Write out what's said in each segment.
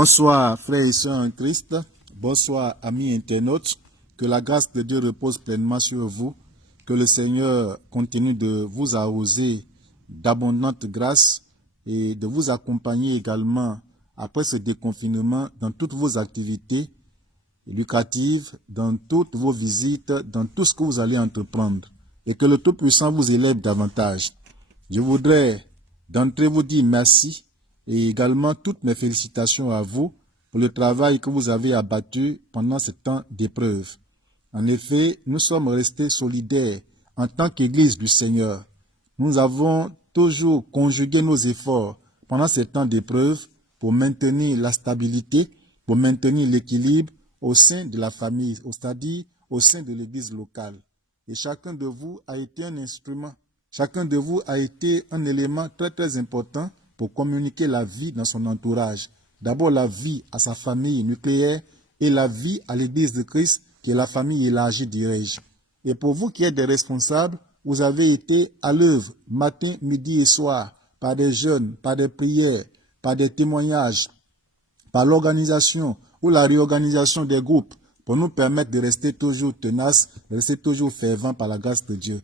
Bonsoir frères et sœurs en Christ, bonsoir amis internautes, que la grâce de Dieu repose pleinement sur vous, que le Seigneur continue de vous arroser d'abondantes grâces et de vous accompagner également après ce déconfinement dans toutes vos activités lucratives, dans toutes vos visites, dans tout ce que vous allez entreprendre et que le Tout-Puissant vous élève davantage. Je voudrais d'entrée vous dire merci et également toutes mes félicitations à vous pour le travail que vous avez abattu pendant ce temps d'épreuve. En effet, nous sommes restés solidaires en tant qu'Église du Seigneur. Nous avons toujours conjugué nos efforts pendant ces temps d'épreuve pour maintenir la stabilité, pour maintenir l'équilibre au sein de la famille, c'est-à-dire au sein de l'Église locale. Et chacun de vous a été un instrument, chacun de vous a été un élément très très important pour communiquer la vie dans son entourage. D'abord la vie à sa famille nucléaire et la vie à l'Église de Christ qui est la famille élargie, dirais-je. Et pour vous qui êtes des responsables, vous avez été à l'œuvre matin, midi et soir par des jeûnes, par des prières, par des témoignages, par l'organisation ou la réorganisation des groupes pour nous permettre de rester toujours tenaces, de rester toujours fervents par la grâce de Dieu.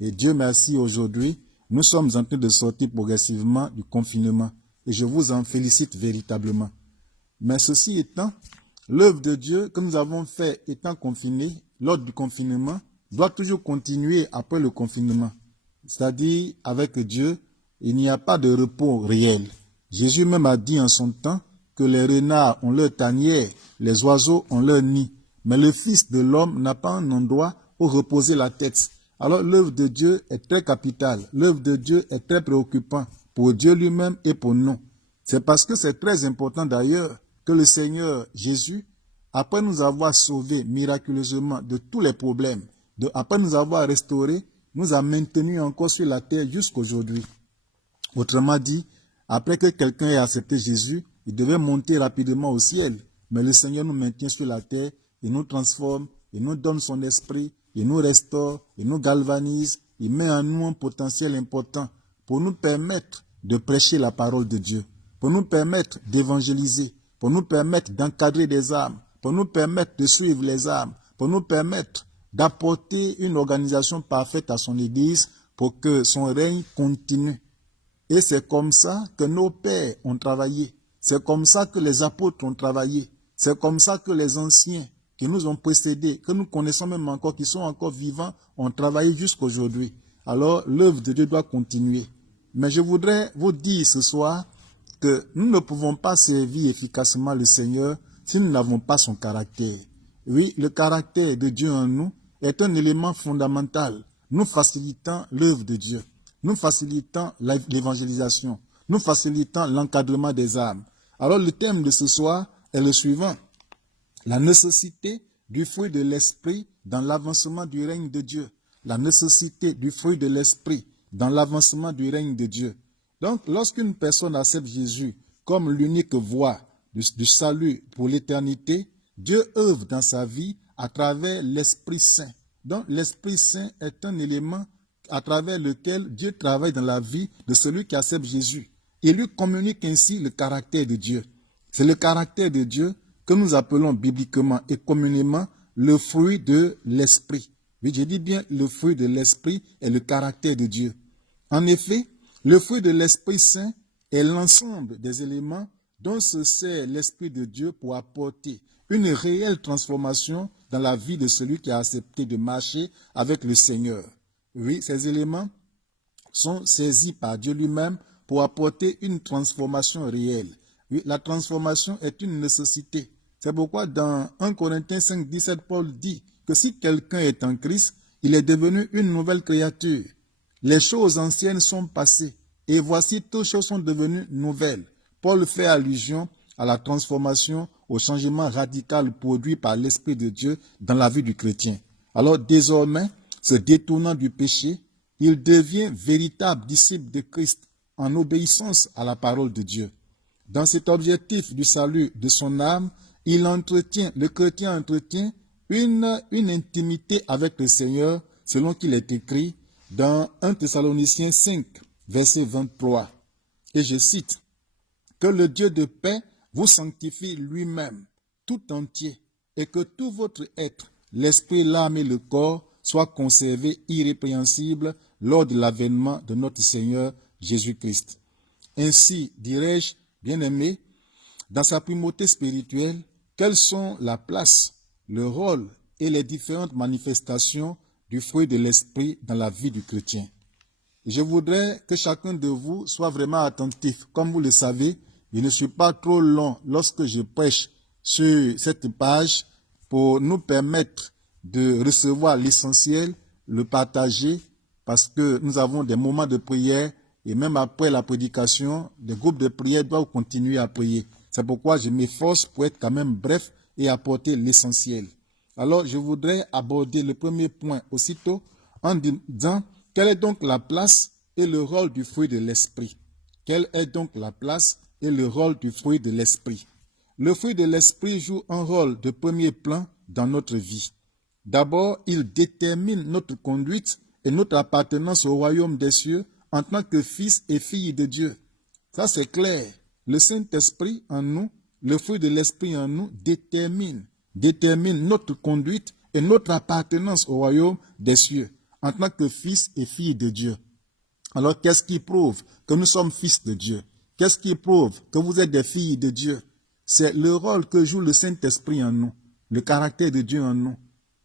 Et Dieu merci, aujourd'hui, nous sommes en train de sortir progressivement du confinement et je vous en félicite véritablement. Mais ceci étant, l'œuvre de Dieu que nous avons fait étant confinés, lors du confinement, doit toujours continuer après le confinement. C'est-à-dire, avec Dieu, il n'y a pas de repos réel. Jésus même a dit en son temps que les renards ont leur tanière, les oiseaux ont leur nid, mais le Fils de l'homme n'a pas un endroit où reposer la tête. Alors l'œuvre de Dieu est très capitale, l'œuvre de Dieu est très préoccupante pour Dieu lui-même et pour nous. C'est parce que c'est très important d'ailleurs que le Seigneur Jésus, après nous avoir sauvés miraculeusement de tous les problèmes, après nous avoir restaurés, nous a maintenus encore sur la terre jusqu'aujourd'hui. Autrement dit, après que quelqu'un ait accepté Jésus, il devait monter rapidement au ciel. Mais le Seigneur nous maintient sur la terre, il nous transforme, il nous donne son esprit, il nous restaure, il nous galvanise, il met en nous un potentiel important pour nous permettre de prêcher la parole de Dieu, pour nous permettre d'évangéliser, pour nous permettre d'encadrer des âmes, pour nous permettre de suivre les âmes, pour nous permettre d'apporter une organisation parfaite à son Église pour que son règne continue. Et c'est comme ça que nos pères ont travaillé, c'est comme ça que les apôtres ont travaillé, c'est comme ça que les anciens qui nous ont précédés, que nous connaissons même encore, qui sont encore vivants, ont travaillé jusqu'à aujourd'hui. Alors l'œuvre de Dieu doit continuer. Mais je voudrais vous dire ce soir que nous ne pouvons pas servir efficacement le Seigneur si nous n'avons pas son caractère. Oui, le caractère de Dieu en nous est un élément fondamental, nous facilitant l'œuvre de Dieu, nous facilitant l'évangélisation, nous facilitant l'encadrement des âmes. Alors le thème de ce soir est le suivant: la nécessité du fruit de l'esprit dans l'avancement du règne de Dieu. La nécessité du fruit de l'esprit dans l'avancement du règne de Dieu. Donc, lorsqu'une personne accepte Jésus comme l'unique voie du salut pour l'éternité, Dieu œuvre dans sa vie à travers l'Esprit Saint. Donc, l'Esprit Saint est un élément à travers lequel Dieu travaille dans la vie de celui qui accepte Jésus. Il lui communique ainsi le caractère de Dieu. C'est le caractère de Dieu que nous appelons bibliquement et communément le fruit de l'esprit. Oui, je dis bien le fruit de l'esprit est le caractère de Dieu. En effet, le fruit de l'Esprit Saint est l'ensemble des éléments dont se sert l'Esprit de Dieu pour apporter une réelle transformation dans la vie de celui qui a accepté de marcher avec le Seigneur. Oui, ces éléments sont saisis par Dieu lui-même pour apporter une transformation réelle. Oui, la transformation est une nécessité. C'est pourquoi dans 1 Corinthiens 5, 17, Paul dit que si quelqu'un est en Christ, il est devenu une nouvelle créature. Les choses anciennes sont passées et voici toutes choses sont devenues nouvelles. Paul fait allusion à la transformation, au changement radical produit par l'Esprit de Dieu dans la vie du chrétien. Alors désormais, se détournant du péché, il devient véritable disciple de Christ en obéissance à la parole de Dieu. Dans cet objectif du salut de son âme, le chrétien entretient une intimité avec le Seigneur, selon qu'il est écrit dans 1 Thessaloniciens 5, verset 23. Et je cite: « Que le Dieu de paix vous sanctifie lui-même, tout entier, et que tout votre être, l'esprit, l'âme et le corps, soient conservés irrépréhensibles lors de l'avènement de notre Seigneur Jésus-Christ. Ainsi, dirais-je, bien-aimés, dans sa primauté spirituelle, quelles sont la place, le rôle et les différentes manifestations du fruit de l'esprit dans la vie du chrétien? Je voudrais que chacun de vous soit vraiment attentif. Comme vous le savez, je ne suis pas trop long lorsque je prêche sur cette page pour nous permettre de recevoir l'essentiel, le partager, parce que nous avons des moments de prière et même après la prédication, les groupes de prière doivent continuer à prier. C'est pourquoi je m'efforce pour être quand même bref et apporter l'essentiel. Alors, je voudrais aborder le premier point aussitôt en disant quelle est donc la place et le rôle du fruit de l'esprit. Quelle est donc la place et le rôle du fruit de l'esprit? Le fruit de l'esprit joue un rôle de premier plan dans notre vie. D'abord, il détermine notre conduite et notre appartenance au royaume des cieux en tant que fils et filles de Dieu. Ça, c'est clair. Le Saint-Esprit en nous, le fruit de l'Esprit en nous détermine notre conduite et notre appartenance au royaume des cieux en tant que fils et filles de Dieu. Alors, qu'est-ce qui prouve que nous sommes fils de Dieu? Qu'est-ce qui prouve que vous êtes des filles de Dieu? C'est le rôle que joue le Saint-Esprit en nous, le caractère de Dieu en nous.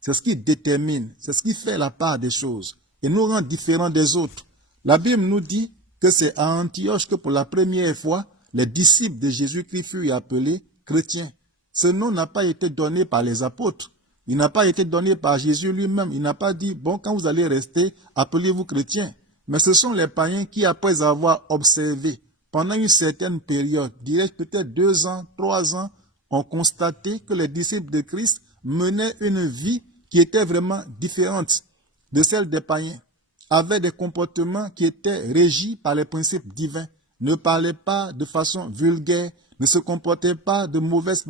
C'est ce qui détermine, c'est ce qui fait la part des choses et nous rend différents des autres. La Bible nous dit que c'est à Antioche que pour la première fois, les disciples de Jésus-Christ furent appelés chrétiens. Ce nom n'a pas été donné par les apôtres. Il n'a pas été donné par Jésus lui-même. Il n'a pas dit, bon, quand vous allez rester, appelez-vous chrétiens. Mais ce sont les païens qui, après avoir observé pendant une certaine période, dirais-je peut-être 2 ans, 3 ans, ont constaté que les disciples de Christ menaient une vie qui était vraiment différente de celle des païens, avaient des comportements qui étaient régis par les principes divins, ne parlaient pas de façon vulgaire, ne se comportaient pas de mauvaises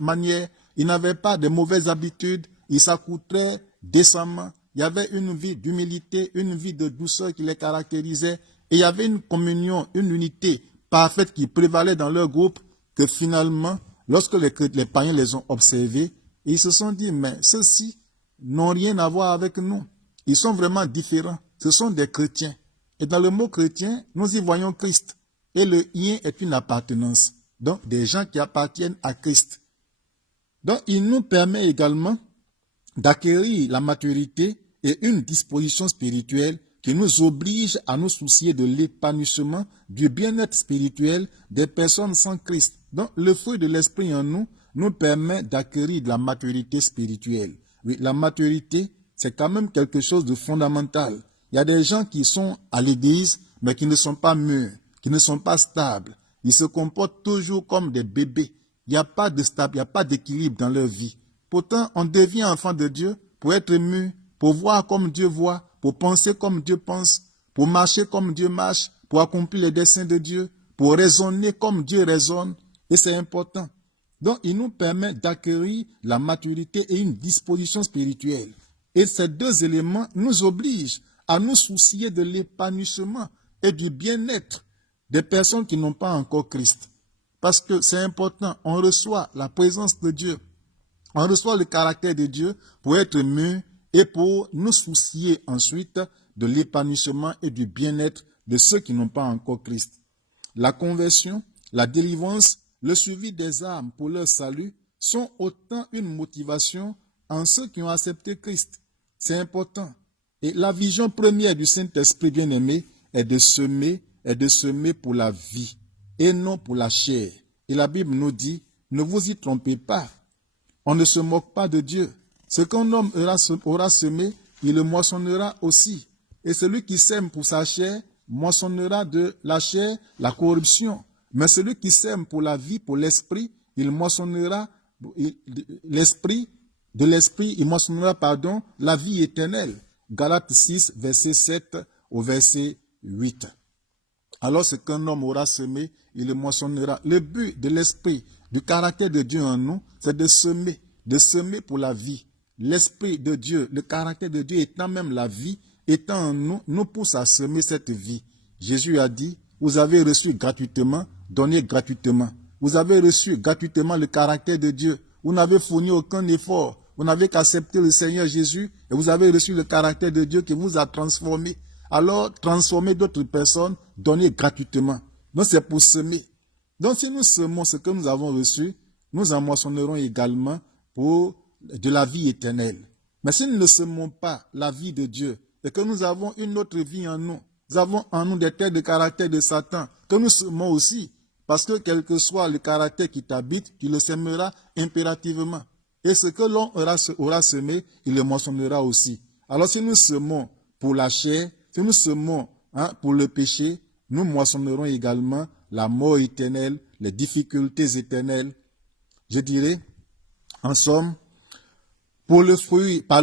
manières, ils n'avaient pas de mauvaises habitudes, ils s'accoutraient décemment, il y avait une vie d'humilité, une vie de douceur qui les caractérisait, et il y avait une communion, une unité parfaite qui prévalait dans leur groupe, que finalement, lorsque les païens les ont observés, ils se sont dit, mais ceux-ci n'ont rien à voir avec nous. Ils sont vraiment différents. Ce sont des chrétiens. Et dans le mot chrétien, nous y voyons Christ. Et le ien est une appartenance. Donc, des gens qui appartiennent à Christ. Donc, il nous permet également d'acquérir la maturité et une disposition spirituelle qui nous oblige à nous soucier de l'épanouissement, du bien-être spirituel des personnes sans Christ. Donc, le fruit de l'esprit en nous nous permet d'acquérir de la maturité spirituelle. Oui, la maturité, c'est quand même quelque chose de fondamental. Il y a des gens qui sont à l'église, mais qui ne sont pas mûrs, qui ne sont pas stables. Ils se comportent toujours comme des bébés. Il n'y a pas de stable, il n'y a pas d'équilibre dans leur vie. Pourtant, on devient enfant de Dieu pour être mûr, pour voir comme Dieu voit, pour penser comme Dieu pense, pour marcher comme Dieu marche, pour accomplir les desseins de Dieu, pour raisonner comme Dieu raisonne. Et c'est important. Donc, il nous permet d'acquérir la maturité et une disposition spirituelle. Et ces deux éléments nous obligent à nous soucier de l'épanouissement et du bien-être des personnes qui n'ont pas encore Christ. Parce que c'est important, on reçoit la présence de Dieu, on reçoit le caractère de Dieu pour être mûr et pour nous soucier ensuite de l'épanouissement et du bien-être de ceux qui n'ont pas encore Christ. La conversion, la délivrance, le suivi des âmes pour leur salut sont autant une motivation en ceux qui ont accepté Christ. C'est important. Et la vision première du Saint-Esprit bien-aimé est de semer pour la vie et non pour la chair. Et la Bible nous dit, ne vous y trompez pas. On ne se moque pas de Dieu. Ce qu'un homme aura semé, il le moissonnera aussi. Et celui qui sème pour sa chair, moissonnera de la chair la corruption. Mais celui qui sème pour la vie, pour l'esprit, il moissonnera la vie éternelle. Galates 6, verset 7 au verset 8. Alors ce qu'un homme aura semé, il le moissonnera. Le but de l'esprit, du caractère de Dieu en nous, c'est de semer pour la vie. L'esprit de Dieu, le caractère de Dieu étant même la vie, étant en nous, nous pousse à semer cette vie. Jésus a dit, vous avez reçu gratuitement, donnez gratuitement. Vous avez reçu gratuitement le caractère de Dieu. Vous n'avez fourni aucun effort. Vous n'avez qu'accepté le Seigneur Jésus et vous avez reçu le caractère de Dieu qui vous a transformé. Alors, transformez d'autres personnes, donnez gratuitement. Donc, c'est pour semer. Donc, si nous semons ce que nous avons reçu, nous en moissonnerons également pour de la vie éternelle. Mais si nous ne semons pas la vie de Dieu et que nous avons une autre vie en nous, nous avons en nous des traits de caractère de Satan, que nous semons aussi, parce que quel que soit le caractère qui t'habite, tu le sèmeras impérativement. Et ce que l'on aura semé, il le moissonnera aussi. Alors si nous semons pour la chair, si nous semons pour le péché, nous moissonnerons également la mort éternelle, les difficultés éternelles. Je dirais, en somme, par le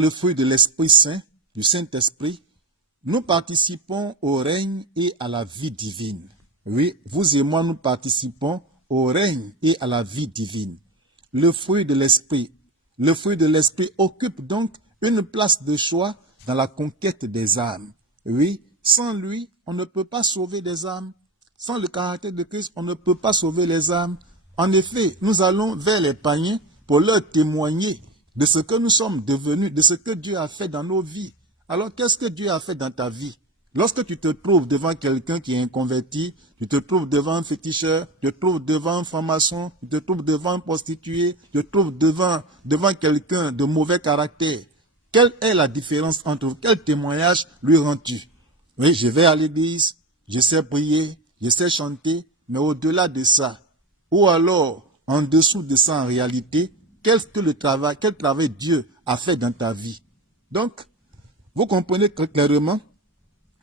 fruit de l'Esprit Saint, du Saint-Esprit, nous participons au règne et à la vie divine. Oui, vous et moi, nous participons au règne et à la vie divine. Le fruit de l'Esprit occupe donc une place de choix dans la conquête des âmes. Oui, sans lui, on ne peut pas sauver des âmes. Sans le caractère de Christ, on ne peut pas sauver les âmes. En effet, nous allons vers les païens pour leur témoigner de ce que nous sommes devenus, de ce que Dieu a fait dans nos vies. Alors, qu'est-ce que Dieu a fait dans ta vie? Lorsque tu te trouves devant quelqu'un qui est inconverti, tu te trouves devant un féticheur, tu te trouves devant un franc-maçon, tu te trouves devant un prostitué, tu te trouves devant quelqu'un de mauvais caractère. Quelle est la différence entre vous? Quel témoignage lui rends-tu? Oui, je vais à l'église, je sais prier, je sais chanter, mais au-delà de ça, ou alors en dessous de ça en réalité, quel travail Dieu a fait dans ta vie? Donc, vous comprenez clairement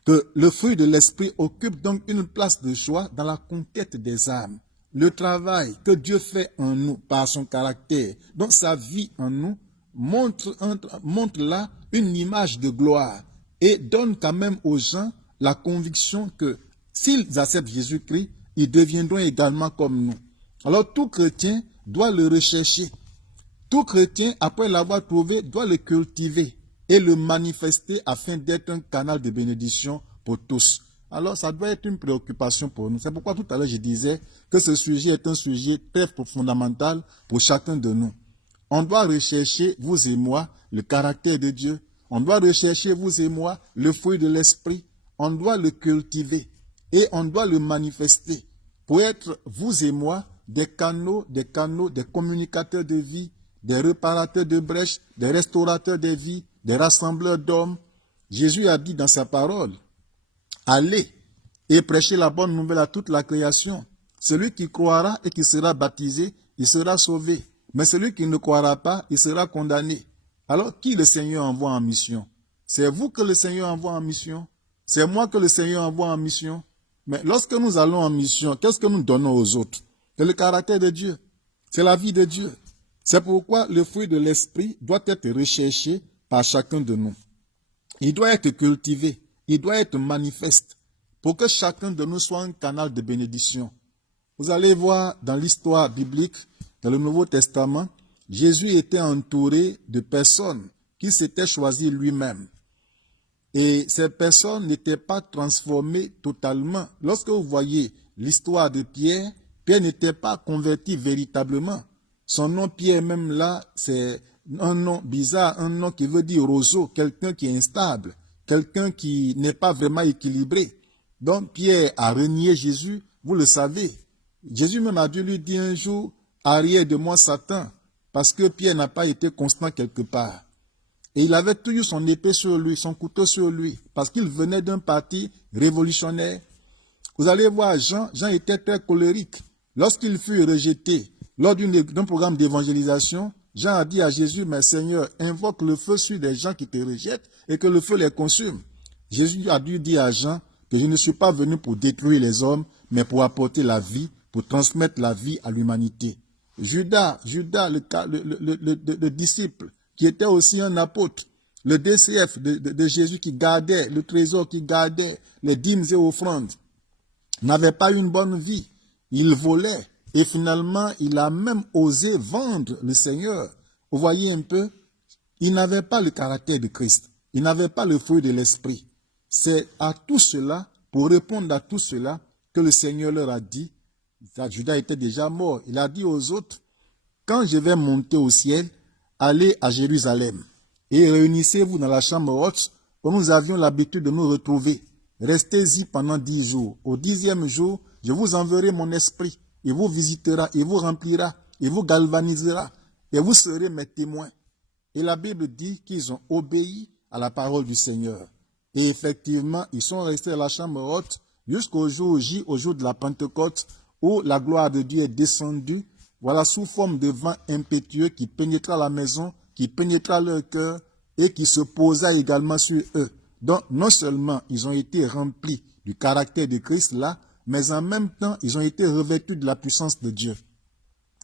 que le fruit de l'esprit occupe donc une place de choix dans la conquête des âmes. Le travail que Dieu fait en nous par son caractère, donc sa vie en nous, montre là une image de gloire et donne quand même aux gens la conviction que s'ils acceptent Jésus-Christ, ils deviendront également comme nous. Alors tout chrétien doit le rechercher. Tout chrétien, après l'avoir trouvé, doit le cultiver et le manifester afin d'être un canal de bénédiction pour tous. Alors, ça doit être une préoccupation pour nous. C'est pourquoi tout à l'heure je disais que ce sujet est un sujet très fondamental pour chacun de nous. On doit rechercher, vous et moi, le caractère de Dieu. On doit rechercher, vous et moi, le fruit de l'esprit. On doit le cultiver et on doit le manifester pour être, vous et moi, des canaux, des communicateurs de vie, des réparateurs de brèches, des restaurateurs de vie, des rassembleurs d'hommes. Jésus a dit dans sa parole, allez et prêchez la bonne nouvelle à toute la création. Celui qui croira et qui sera baptisé, il sera sauvé. Mais celui qui ne croira pas, il sera condamné. Alors, qui le Seigneur envoie en mission? C'est vous que le Seigneur envoie en mission? C'est moi que le Seigneur envoie en mission? Mais lorsque nous allons en mission, qu'est-ce que nous donnons aux autres? C'est le caractère de Dieu. C'est la vie de Dieu. C'est pourquoi le fruit de l'esprit doit être recherché par chacun de nous. Il doit être cultivé. Il doit être manifeste pour que chacun de nous soit un canal de bénédiction. Vous allez voir dans l'histoire biblique, dans le Nouveau Testament, Jésus était entouré de personnes qu'il s'était choisi lui-même. Et ces personnes n'étaient pas transformées totalement. Lorsque vous voyez l'histoire de Pierre, Pierre n'était pas converti véritablement. Son nom Pierre même là, c'est un nom bizarre, un nom qui veut dire roseau, quelqu'un qui est instable, quelqu'un qui n'est pas vraiment équilibré. Donc Pierre a renié Jésus, vous le savez. Jésus même a dû lui dire un jour, arrière de moi Satan, parce que Pierre n'a pas été constant quelque part. Et il avait toujours son épée sur lui, son couteau sur lui, parce qu'il venait d'un parti révolutionnaire. Vous allez voir Jean était très colérique. Lorsqu'il fut rejeté lors d'un programme d'évangélisation, Jean a dit à Jésus, mais Seigneur, invoque le feu sur des gens qui te rejettent et que le feu les consume. Jésus a dû dire à Jean que je ne suis pas venu pour détruire les hommes, mais pour apporter la vie, pour transmettre la vie à l'humanité. Judas, le disciple, qui était aussi un apôtre, le DCF de Jésus qui gardait le trésor, qui gardait les dîmes et offrandes, n'avait pas une bonne vie. Il volait et finalement, il a même osé vendre le Seigneur. Vous voyez un peu, il n'avait pas le caractère de Christ. Il n'avait pas le fruit de l'esprit. C'est à tout cela, pour répondre à tout cela, que le Seigneur leur a dit, Judas était déjà mort. Il a dit aux autres, quand je vais monter au ciel, allez à Jérusalem et réunissez-vous dans la chambre haute où nous avions l'habitude de nous retrouver. Restez-y pendant 10 jours. Au 10e jour, je vous enverrai mon esprit. Il vous visitera, il vous remplira, il vous galvanisera et vous serez mes témoins. Et la Bible dit qu'ils ont obéi à la parole du Seigneur. Et effectivement, ils sont restés à la chambre haute jusqu'au jour J, au jour de la Pentecôte, où la gloire de Dieu est descendue, voilà, sous forme de vent impétueux qui pénétra la maison, qui pénétra leur cœur et qui se posa également sur eux. Donc, non seulement ils ont été remplis du caractère de Christ là, mais en même temps, ils ont été revêtus de la puissance de Dieu.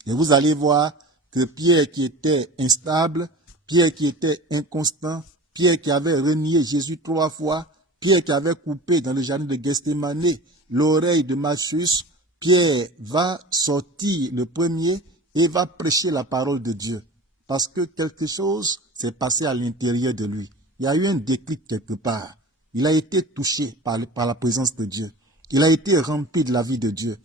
Et vous allez voir que Pierre qui était instable, Pierre qui était inconstant, Pierre qui avait renié Jésus 3 fois, Pierre qui avait coupé dans le jardin de Gethsémane l'oreille de Malchus, Pierre va sortir le premier et va prêcher la parole de Dieu. Parce que quelque chose s'est passé à l'intérieur de lui. Il y a eu un déclic quelque part. Il a été touché par la présence de Dieu. Il a été rempli de la vie de Dieu.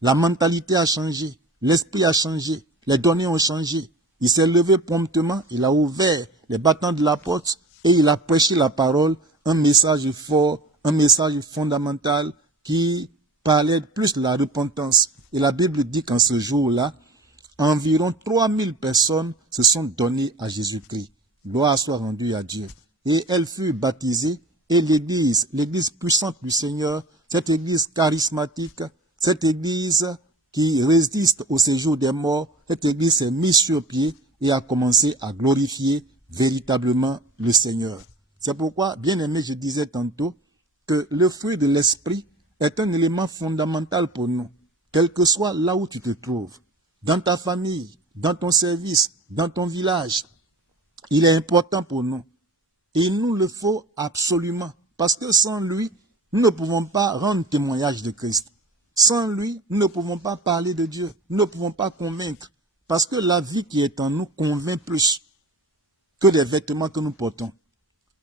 La mentalité a changé, l'esprit a changé, les données ont changé. Il s'est levé promptement, il a ouvert les battants de la porte et il a prêché la parole, un message fort, un message fondamental qui parlait plus de la repentance. Et la Bible dit qu'en ce jour-là, environ 3000 personnes se sont données à Jésus-Christ. Gloire soit rendue à Dieu. Et elles furent baptisées et l'église puissante du Seigneur, cette église charismatique, cette église qui résiste au séjour des morts, cette église s'est mise sur pied et a commencé à glorifier véritablement le Seigneur. C'est pourquoi, bien aimé, je disais tantôt que le fruit de l'esprit est un élément fondamental pour nous, quel que soit là où tu te trouves, dans ta famille, dans ton service, dans ton village. Il est important pour nous. Et il nous le faut absolument, parce que sans lui, nous ne pouvons pas rendre témoignage de Christ. Sans lui, nous ne pouvons pas parler de Dieu, nous ne pouvons pas convaincre, parce que la vie qui est en nous convainc plus que les vêtements que nous portons.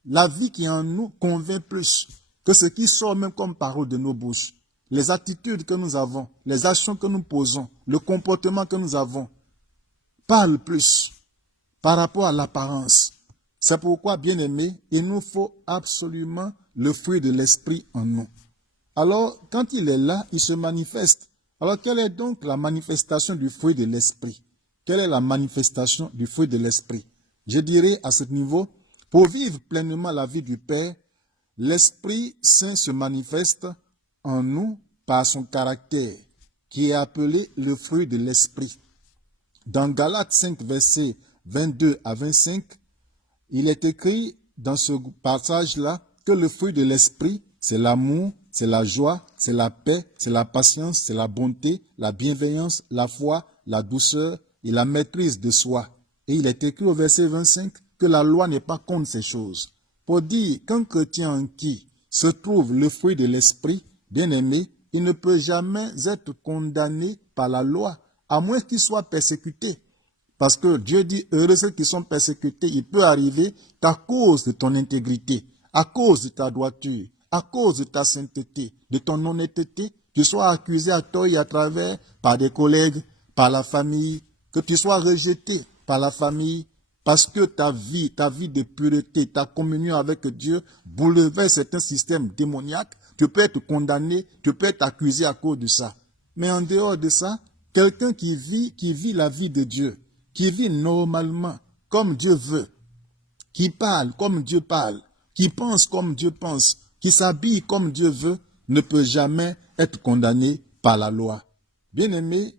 La vie qui est en nous convainc plus que ce qui sort même comme parole de nos bouches. Les attitudes que nous avons, les actions que nous posons, le comportement que nous avons, parlent plus par rapport à l'apparence. C'est pourquoi, bien aimé, il nous faut absolument le fruit de l'esprit en nous. Alors, quand il est là, il se manifeste. Alors, quelle est donc la manifestation du fruit de l'esprit? Quelle est la manifestation du fruit de l'esprit? Je dirais à ce niveau, pour vivre pleinement la vie du Père, l'Esprit Saint se manifeste en nous par son caractère, qui est appelé le fruit de l'esprit. Dans Galates 5, versets 22 à 25, il est écrit dans ce passage-là que le fruit de l'esprit, c'est l'amour, c'est la joie, c'est la paix, c'est la patience, c'est la bonté, la bienveillance, la foi, la douceur et la maîtrise de soi. Et il est écrit au verset 25 que la loi n'est pas contre ces choses. Pour dire qu'un chrétien en qui se trouve le fruit de l'esprit, bien aimé, il ne peut jamais être condamné par la loi, à moins qu'il soit persécuté. Parce que Dieu dit, heureux ceux qui sont persécutés, il peut arriver qu'à cause de ton intégrité, à cause de ta droiture, à cause de ta sainteté, de ton honnêteté, tu sois accusé à tort et à travers par des collègues, par la famille, que tu sois rejeté par la famille, parce que ta vie de pureté, ta communion avec Dieu bouleverse certains systèmes démoniaques, tu peux être condamné, tu peux être accusé à cause de ça. Mais en dehors de ça, quelqu'un qui vit la vie de Dieu, qui vit normalement comme Dieu veut, qui parle comme Dieu parle, qui pense comme Dieu pense, qui s'habille comme Dieu veut, ne peut jamais être condamné par la loi. Bien-aimé,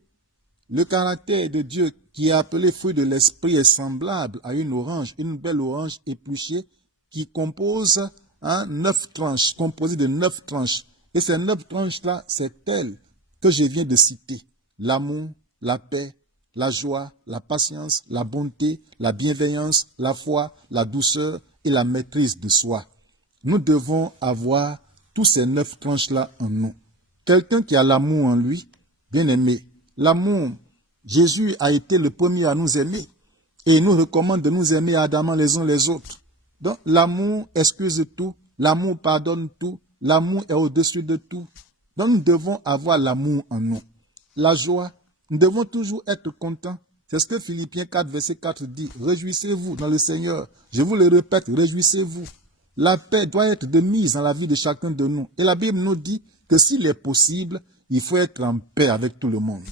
le caractère de Dieu qui est appelé fruit de l'esprit est semblable à une orange, une belle orange épluchée qui compose 9 tranches, composée de 9 tranches. Et ces 9 tranches-là, c'est elles que je viens de citer. L'amour, la paix, la joie, la patience, la bonté, la bienveillance, la foi, la douceur et la maîtrise de soi. Nous devons avoir tous ces 9 tranches-là en nous. Quelqu'un qui a l'amour en lui, bien aimé, l'amour, Jésus a été le premier à nous aimer et il nous recommande de nous aimer ardemment les uns les autres. Donc l'amour excuse tout, l'amour pardonne tout, l'amour est au-dessus de tout. Donc nous devons avoir l'amour en nous. la joie. Nous devons toujours être contents. C'est ce que Philippiens 4, verset 4 dit. Réjouissez-vous dans le Seigneur. Je vous le répète, réjouissez-vous. La paix doit être de mise dans la vie de chacun de nous. Et la Bible nous dit que s'il est possible, il faut être en paix avec tout le monde.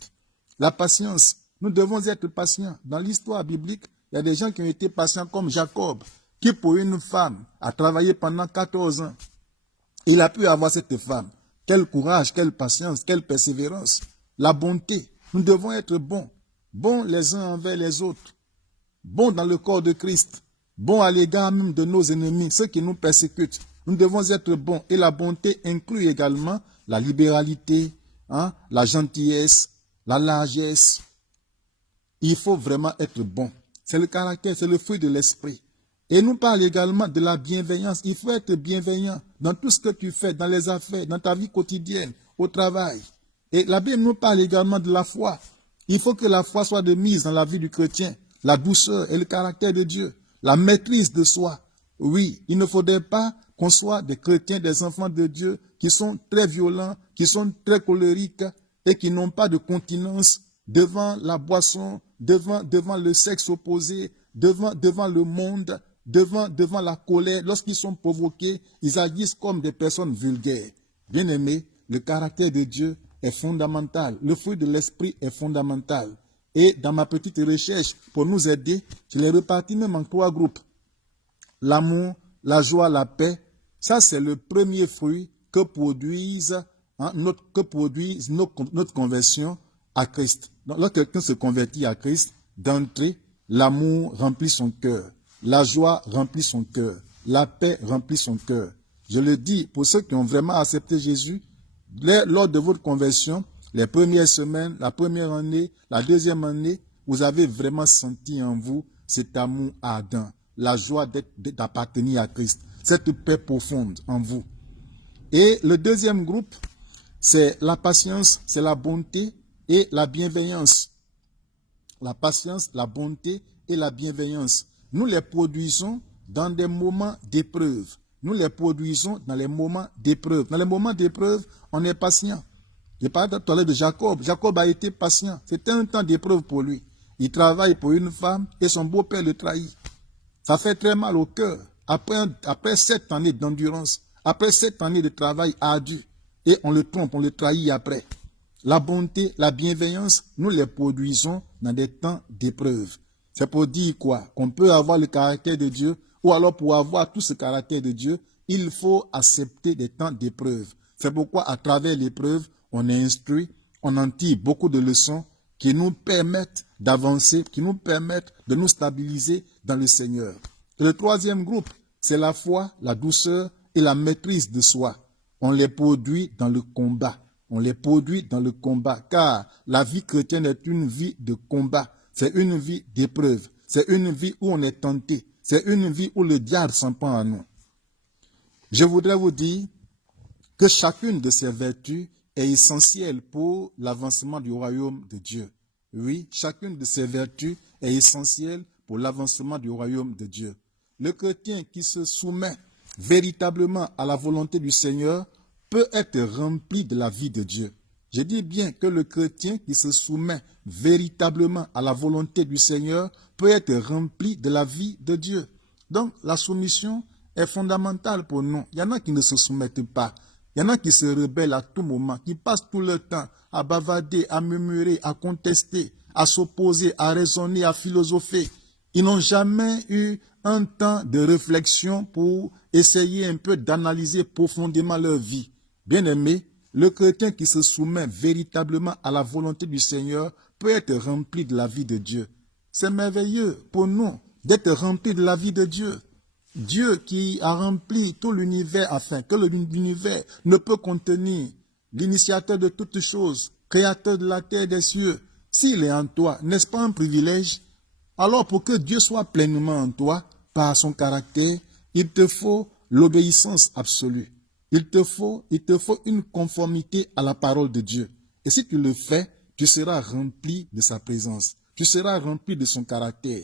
La patience, nous devons être patients. Dans l'histoire biblique, il y a des gens qui ont été patients comme Jacob, qui pour une femme a travaillé pendant 14 ans. Il a pu avoir cette femme. Quel courage, quelle patience, quelle persévérance. La bonté, nous devons être bons. Bons les uns envers les autres. Bons dans le corps de Christ. Bons à l'égard même de nos ennemis, ceux qui nous persécutent. Nous devons être bons. Et la bonté inclut également la libéralité, la gentillesse, la largesse. Il faut vraiment être bon. C'est le caractère, c'est le fruit de l'esprit. Et nous parle également de la bienveillance. Il faut être bienveillant dans tout ce que tu fais, dans les affaires, dans ta vie quotidienne, au travail. Et la Bible nous parle également de la foi. Il faut que la foi soit de mise dans la vie du chrétien. La douceur et le caractère de Dieu. La maîtrise de soi. Oui, il ne faudrait pas qu'on soit des chrétiens, des enfants de Dieu qui sont très violents, qui sont très colériques et qui n'ont pas de continence devant la boisson, devant le sexe opposé, devant le monde, devant la colère. Lorsqu'ils sont provoqués, ils agissent comme des personnes vulgaires. Bien-aimés, le caractère de Dieu est fondamental. Le fruit de l'esprit est fondamental. Et dans ma petite recherche, pour nous aider, je l'ai réparti même en 3 groupes. L'amour, la joie, la paix, ça c'est le premier fruit que produise notre conversion à Christ. Donc, lorsque quelqu'un se convertit à Christ, d'entrée, l'amour remplit son cœur, la joie remplit son cœur, la paix remplit son cœur. Je le dis pour ceux qui ont vraiment accepté Jésus, lors de votre conversion, les premières semaines, la première année, la deuxième année, vous avez vraiment senti en vous cet amour ardent, la joie d'appartenir à Christ, cette paix profonde en vous. Et le deuxième groupe, c'est la patience, c'est la bonté et la bienveillance. La patience, la bonté et la bienveillance. Nous les produisons dans des moments d'épreuve. Nous les produisons dans les moments d'épreuve. Dans les moments d'épreuve, on est patient. Je parle tout à l'heure de Jacob. Jacob a été patient. C'était un temps d'épreuve pour lui. Il travaille pour une femme et son beau-père le trahit. Ça fait très mal au cœur. Après 7 années d'endurance, après 7 années de travail ardu, et on le trompe, on le trahit après. La bonté, la bienveillance, nous les produisons dans des temps d'épreuve. C'est pour dire quoi? Qu'on peut avoir le caractère de Dieu, ou alors pour avoir tout ce caractère de Dieu, il faut accepter des temps d'épreuve. C'est pourquoi à travers l'épreuve, on est instruit, on en tire beaucoup de leçons qui nous permettent d'avancer, qui nous permettent de nous stabiliser dans le Seigneur. Et le troisième groupe, c'est la foi, la douceur et la maîtrise de soi. On les produit dans le combat. On les produit dans le combat, car la vie chrétienne est une vie de combat. C'est une vie d'épreuve. C'est une vie où on est tenté. C'est une vie où le diable s'en prend à nous. Je voudrais vous dire que chacune de ces vertus est essentielle pour l'avancement du royaume de Dieu. Oui, chacune de ces vertus est essentielle pour l'avancement du royaume de Dieu. Le chrétien qui se soumet véritablement à la volonté du Seigneur peut être rempli de la vie de Dieu. Je dis bien que le chrétien qui se soumet véritablement à la volonté du Seigneur peut être rempli de la vie de Dieu. Donc, la soumission est fondamentale pour nous. Il y en a qui ne se soumettent pas. Il y en a qui se rebellent à tout moment, qui passent tout leur temps à bavarder, à murmurer, à contester, à s'opposer, à raisonner, à philosopher. Ils n'ont jamais eu un temps de réflexion pour essayer un peu d'analyser profondément leur vie. Bien-aimé, le chrétien qui se soumet véritablement à la volonté du Seigneur peut être rempli de la vie de Dieu. C'est merveilleux pour nous d'être rempli de la vie de Dieu. Dieu qui a rempli tout l'univers afin que l'univers ne peut contenir l'initiateur de toutes choses, créateur de la terre et des cieux. S'il est en toi, n'est-ce pas un privilège? Alors pour que Dieu soit pleinement en toi, par son caractère, il te faut l'obéissance absolue. Il te faut une conformité à la parole de Dieu. Et si tu le fais, tu seras rempli de sa présence. Tu seras rempli de son caractère.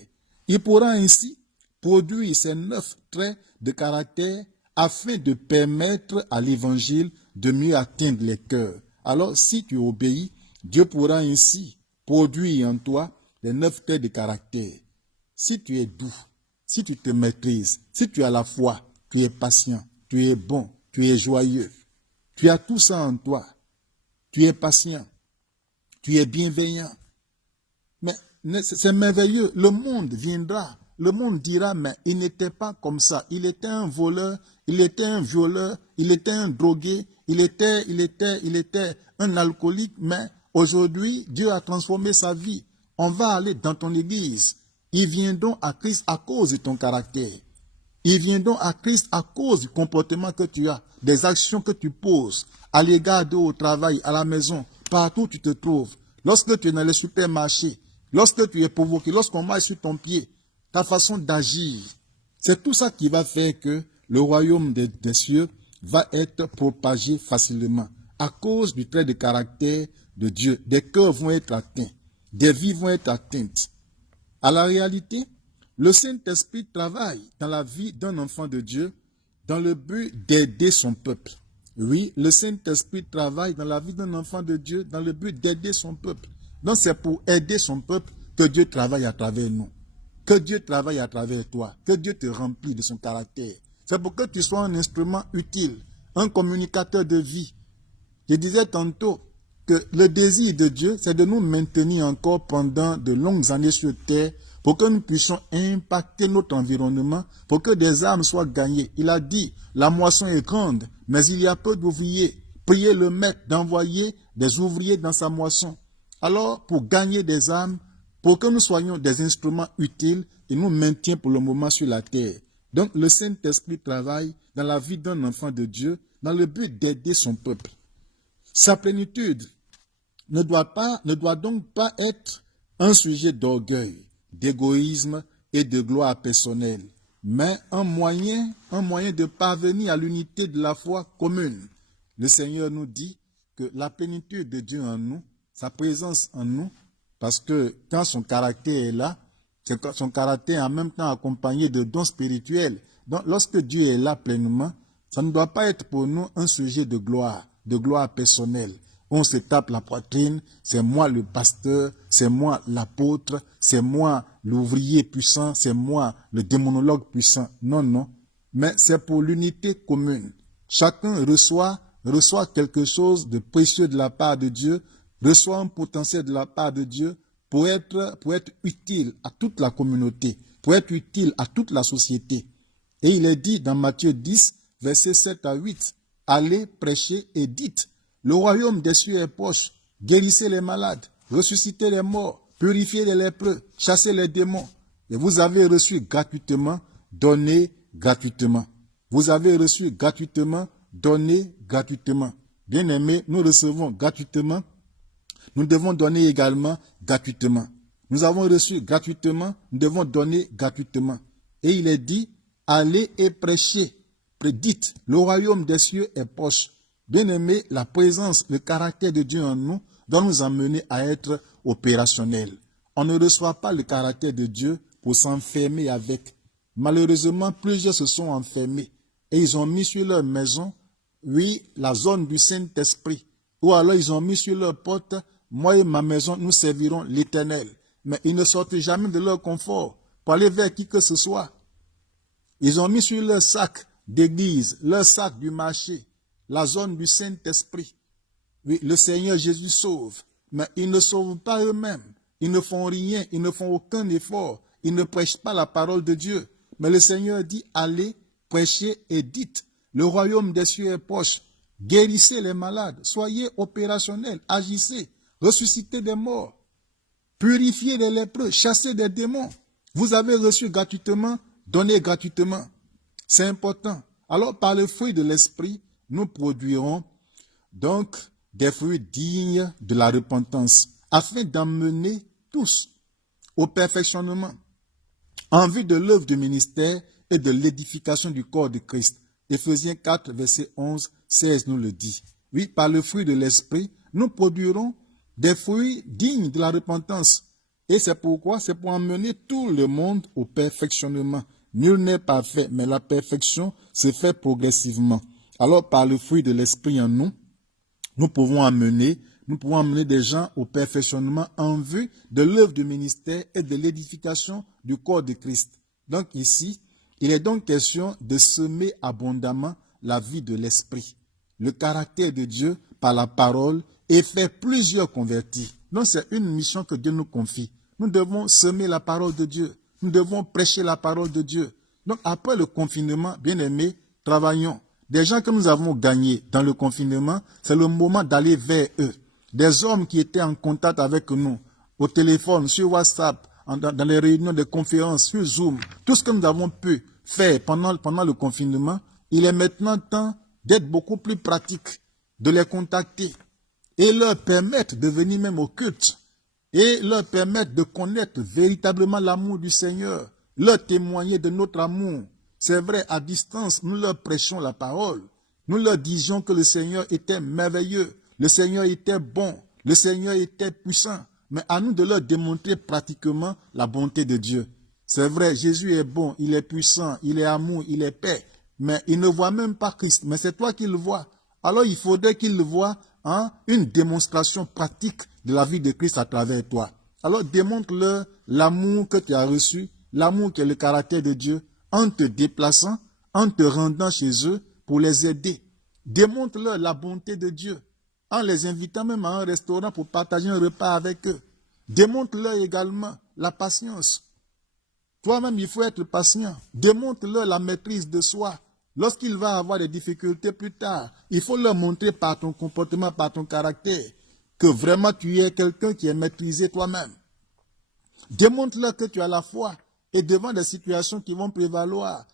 Il pourra ainsi produire ces 9 traits de caractère afin de permettre à l'évangile de mieux atteindre les cœurs. Alors, si tu obéis Dieu pourra ainsi produire en toi les 9 traits de caractère. Si tu es doux, si tu te maîtrises, si tu as la foi, tu es patient, tu es bon, tu es joyeux, tu as tout ça en toi, tu es patient, tu es bienveillant. Mais c'est merveilleux, le monde viendra, le monde dira, mais il n'était pas comme ça, il était un voleur, il était un violeur, il était un drogué, il était un alcoolique, mais aujourd'hui, Dieu a transformé sa vie. On va aller dans ton église. Ils viendront à Christ à cause de ton caractère. Ils viendront à Christ à cause du comportement que tu as, des actions que tu poses, à l'égard d'eux au travail, à la maison, partout où tu te trouves. Lorsque tu es dans le supermarché, lorsque tu es provoqué, lorsqu'on marche sur ton pied, ta façon d'agir, c'est tout ça qui va faire que le royaume des cieux va être propagé facilement à cause du trait de caractère de Dieu. Des cœurs vont être atteints, des vies vont être atteintes. À la réalité, le Saint-Esprit travaille dans la vie d'un enfant de Dieu dans le but d'aider son peuple. Oui, le Saint-Esprit travaille dans la vie d'un enfant de Dieu dans le but d'aider son peuple. Donc c'est pour aider son peuple que Dieu travaille à travers nous. Que Dieu travaille à travers toi. Que Dieu te remplit de son caractère. C'est pour que tu sois un instrument utile, un communicateur de vie. Je disais tantôt que le désir de Dieu, c'est de nous maintenir encore pendant de longues années sur terre pour que nous puissions impacter notre environnement, pour que des âmes soient gagnées. Il a dit, la moisson est grande, mais il y a peu d'ouvriers. Priez le maître d'envoyer des ouvriers dans sa moisson. Alors, pour gagner des âmes, pour que nous soyons des instruments utiles, il nous maintient pour le moment sur la terre. Donc, le Saint-Esprit travaille dans la vie d'un enfant de Dieu dans le but d'aider son peuple. Sa plénitude ne doit donc pas être un sujet d'orgueil, d'égoïsme et de gloire personnelle, mais un moyen de parvenir à l'unité de la foi commune. Le Seigneur nous dit que la plénitude de Dieu en nous, sa présence en nous, parce que quand son caractère est là, son caractère est en même temps accompagné de dons spirituels. Donc lorsque Dieu est là pleinement, ça ne doit pas être pour nous un sujet de gloire personnelle. On se tape la poitrine, c'est moi le pasteur, c'est moi l'apôtre, c'est moi l'ouvrier puissant, c'est moi le démonologue puissant. Non, non. Mais c'est pour l'unité commune. Chacun reçoit quelque chose de précieux de la part de Dieu, reçoit un potentiel de la part de Dieu pour être utile à toute la communauté, pour être utile à toute la société. Et il est dit dans Matthieu 10, versets 7 à 8, « Allez, prêchez et dites, le royaume des cieux est proche, guérissez les malades, ressuscitez les morts, purifiez les lépreux, chassez les démons. Et vous avez reçu gratuitement, donnez gratuitement. Vous avez reçu gratuitement, donnez gratuitement. Bien-aimés, nous recevons gratuitement, nous devons donner également gratuitement. Nous avons reçu gratuitement, nous devons donner gratuitement. Et il est dit, allez et prêchez, prédites, le royaume des cieux est proche. Bien-aimé, la présence, le caractère de Dieu en nous doit nous amener à être opérationnels. On ne reçoit pas le caractère de Dieu pour s'enfermer avec. Malheureusement, plusieurs se sont enfermés et ils ont mis sur leur maison, oui, la zone du Saint-Esprit. Ou alors ils ont mis sur leur porte, moi et ma maison, nous servirons l'Éternel. Mais ils ne sortent jamais de leur confort pour aller vers qui que ce soit. Ils ont mis sur leur sac d'église, leur sac du marché, la zone du Saint-Esprit. Oui, le Seigneur Jésus sauve, mais ils ne sauvent pas eux-mêmes. Ils ne font rien, ils ne font aucun effort. Ils ne prêchent pas la parole de Dieu. Mais le Seigneur dit, allez, prêchez et dites, le royaume des cieux est proche. Guérissez les malades, soyez opérationnels, agissez, ressuscitez des morts, purifiez les lépreux, chassez des démons. Vous avez reçu gratuitement, donnez gratuitement. C'est important. Alors, par le fruit de l'esprit, nous produirons donc des fruits dignes de la repentance, afin d'emmener tous au perfectionnement, en vue de l'œuvre du ministère et de l'édification du corps de Christ. Éphésiens 4, verset 11, 16 nous le dit. Oui, par le fruit de l'esprit, nous produirons des fruits dignes de la repentance. Et c'est pourquoi? C'est pour emmener tout le monde au perfectionnement. Nul n'est parfait, mais la perfection se fait progressivement. Alors, par le fruit de l'esprit en nous, nous nous pouvons amener des gens au perfectionnement en vue de l'œuvre du ministère et de l'édification du corps de Christ. Donc ici, il est donc question de semer abondamment la vie de l'esprit, le caractère de Dieu par la parole et faire plusieurs convertis. Donc c'est une mission que Dieu nous confie. Nous devons semer la parole de Dieu. Nous devons prêcher la parole de Dieu. Donc après le confinement, bien aimés, travaillons. Des gens que nous avons gagnés dans le confinement, c'est le moment d'aller vers eux. Des hommes qui étaient en contact avec nous, au téléphone, sur WhatsApp, dans les réunions de conférences, sur Zoom, tout ce que nous avons pu faire pendant le confinement, il est maintenant temps d'être beaucoup plus pratique, de les contacter et leur permettre de venir même au culte et leur permettre de connaître véritablement l'amour du Seigneur, leur témoigner de notre amour. C'est vrai, à distance, nous leur prêchons la parole. Nous leur disions que le Seigneur était merveilleux, le Seigneur était bon, le Seigneur était puissant. Mais à nous de leur démontrer pratiquement la bonté de Dieu. C'est vrai, Jésus est bon, il est puissant, il est amour, il est paix. Mais il ne voit même pas Christ, mais c'est toi qui le vois. Alors il faudrait qu'il le voie une démonstration pratique de la vie de Christ à travers toi. Alors démontre-leur l'amour que tu as reçu, l'amour qui est le caractère de Dieu, en te déplaçant, en te rendant chez eux pour les aider. Démontre-leur la bonté de Dieu, en les invitant même à un restaurant pour partager un repas avec eux. Démontre-leur également la patience. Toi-même, il faut être patient. Démontre-leur la maîtrise de soi. Lorsqu'il va avoir des difficultés plus tard, il faut leur montrer par ton comportement, par ton caractère, que vraiment tu es quelqu'un qui est maîtrisé toi-même. Démontre-leur que tu as la foi et devant des situations qui vont prévaloir,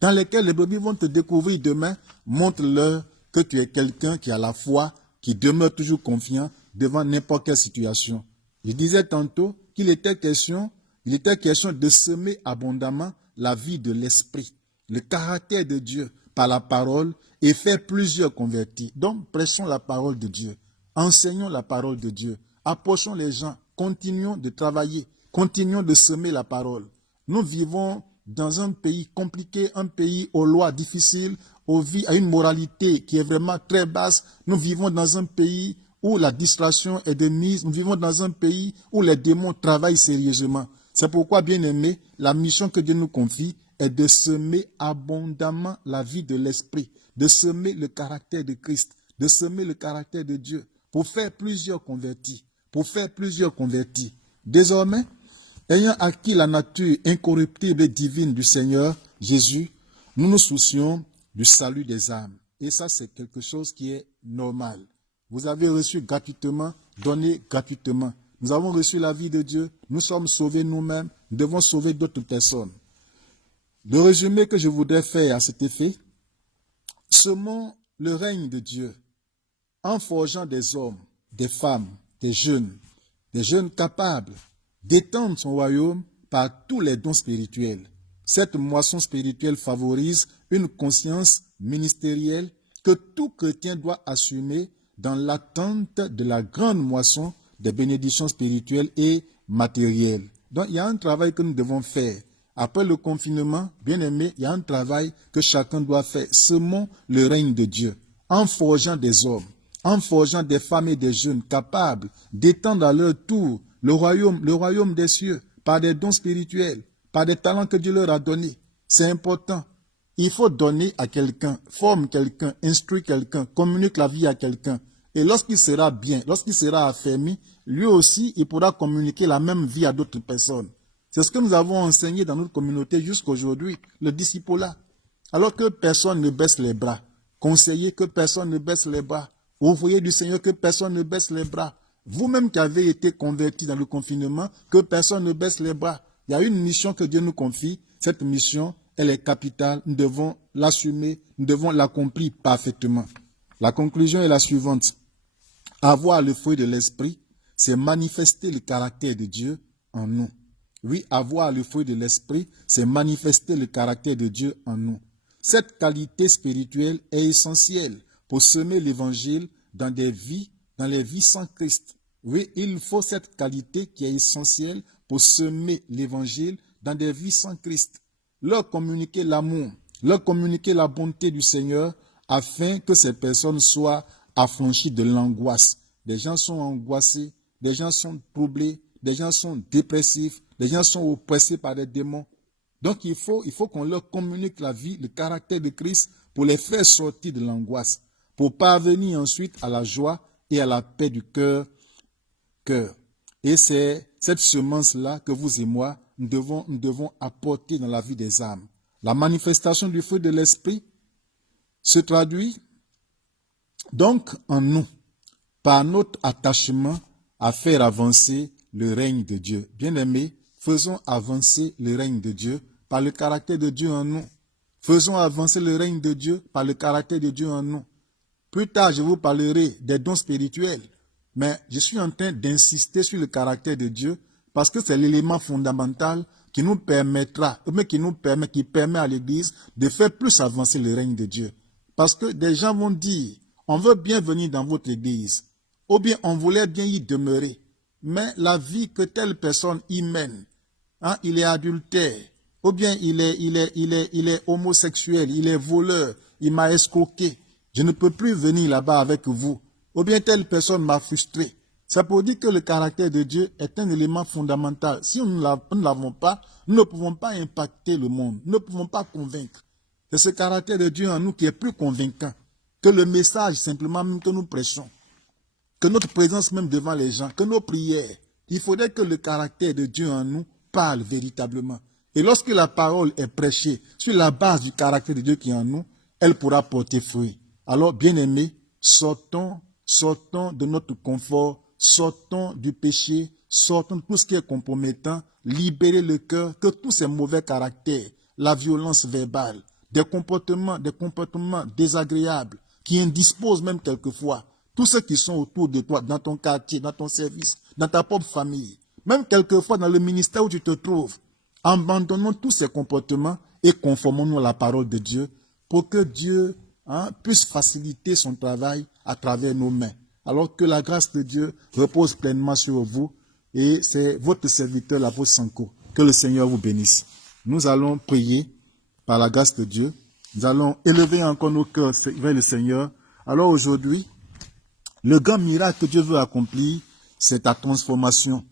dans lesquelles les brebis vont te découvrir demain, montre-leur que tu es quelqu'un qui a la foi, qui demeure toujours confiant devant n'importe quelle situation. Je disais tantôt qu'il était question de semer abondamment la vie de l'esprit, le caractère de Dieu par la parole et faire plusieurs convertis. Donc, prêchons la parole de Dieu, enseignons la parole de Dieu, approchons les gens, continuons de travailler, continuons de semer la parole. Nous vivons dans un pays compliqué, un pays aux lois difficiles, à une moralité qui est vraiment très basse. Nous vivons dans un pays où la distraction est de mise. Nous vivons dans un pays où les démons travaillent sérieusement. C'est pourquoi, bien aimé, la mission que Dieu nous confie est de semer abondamment la vie de l'esprit, de semer le caractère de Christ, de semer le caractère de Dieu, pour faire plusieurs convertis, Désormais, ayant acquis la nature incorruptible et divine du Seigneur Jésus, nous nous soucions du salut des âmes. Et ça, c'est quelque chose qui est normal. Vous avez reçu gratuitement, donné gratuitement. Nous avons reçu la vie de Dieu, nous sommes sauvés nous-mêmes, nous devons sauver d'autres personnes. Le résumé que je voudrais faire à cet effet, semons le règne de Dieu en forgeant des hommes, des femmes, des jeunes capables d'étendre son royaume par tous les dons spirituels. Cette moisson spirituelle favorise une conscience ministérielle que tout chrétien doit assumer dans l'attente de la grande moisson des bénédictions spirituelles et matérielles. Donc, il y a un travail que nous devons faire. Après le confinement, bien aimé, il y a un travail que chacun doit faire. Semons le règne de Dieu en forgeant des hommes, en forgeant des femmes et des jeunes capables d'étendre à leur tour le royaume des cieux, par des dons spirituels, par des talents que Dieu leur a donnés. C'est important. Il faut donner à quelqu'un, forme quelqu'un, instruire quelqu'un, communique la vie à quelqu'un. Et lorsqu'il sera bien, lorsqu'il sera affermi, lui aussi, il pourra communiquer la même vie à d'autres personnes. C'est ce que nous avons enseigné dans notre communauté jusqu'aujourd'hui, le discipulat. Alors que personne ne baisse les bras, conseillez que personne ne baisse les bras, ouvrier du Seigneur que personne ne baisse les bras. Vous-même qui avez été convertis dans le confinement, que personne ne baisse les bras. Il y a une mission que Dieu nous confie. Cette mission, elle est capitale. Nous devons l'assumer, nous devons l'accomplir parfaitement. La conclusion est la suivante. Avoir le fruit de l'esprit, c'est manifester le caractère de Dieu en nous. Oui, avoir le fruit de l'esprit, c'est manifester le caractère de Dieu en nous. Cette qualité spirituelle est essentielle pour semer l'évangile dans les vies sans Christ. Oui, il faut cette qualité qui est essentielle pour semer l'évangile dans des vies sans Christ. Leur communiquer l'amour, leur communiquer la bonté du Seigneur afin que ces personnes soient affranchies de l'angoisse, des gens sont angoissés, des gens sont troublés, des gens sont dépressifs, des gens sont oppressés par des démons. Donc il faut qu'on leur communique la vie, le caractère de Christ pour les faire sortir de l'angoisse, pour parvenir ensuite à la joie et à la paix du cœur. Et c'est cette semence-là que vous et moi, nous devons apporter dans la vie des âmes. La manifestation du fruit de l'esprit se traduit donc en nous, par notre attachement à faire avancer le règne de Dieu. Bien-aimés, faisons avancer le règne de Dieu par le caractère de Dieu en nous. Faisons avancer le règne de Dieu par le caractère de Dieu en nous. Plus tard, je vous parlerai des dons spirituels, mais je suis en train d'insister sur le caractère de Dieu parce que c'est l'élément fondamental qui nous permettra, qui permet à l'Église de faire plus avancer le règne de Dieu. Parce que des gens vont dire, on veut bien venir dans votre Église, ou bien on voulait bien y demeurer, mais la vie que telle personne y mène, il est adultère, ou bien il est homosexuel, il est voleur, il m'a escroqué, je ne peux plus venir là-bas avec vous, ou bien telle personne m'a frustré. Ça peut dire que le caractère de Dieu est un élément fondamental. Si nous ne l'avons pas, nous ne pouvons pas impacter le monde, nous ne pouvons pas convaincre. C'est ce caractère de Dieu en nous qui est plus convaincant que le message simplement même que nous prêchons, que notre présence même devant les gens, que nos prières. Il faudrait que le caractère de Dieu en nous parle véritablement. Et lorsque la parole est prêchée sur la base du caractère de Dieu qui est en nous, elle pourra porter fruit. Alors, bien-aimés, sortons de notre confort, sortons du péché, sortons de tout ce qui est compromettant, libérez le cœur, que tous ces mauvais caractères, la violence verbale, des comportements désagréables, qui indisposent même quelquefois, tous ceux qui sont autour de toi, dans ton quartier, dans ton service, dans ta propre famille, même quelquefois dans le ministère où tu te trouves, abandonnons tous ces comportements et conformons-nous à la parole de Dieu pour que Dieu puisse faciliter son travail à travers nos mains. Alors que la grâce de Dieu repose pleinement sur vous et c'est votre serviteur, l'apôtre Sanko. Que le Seigneur vous bénisse. Nous allons prier par la grâce de Dieu. Nous allons élever encore nos cœurs vers le Seigneur. Alors aujourd'hui, le grand miracle que Dieu veut accomplir, c'est ta transformation.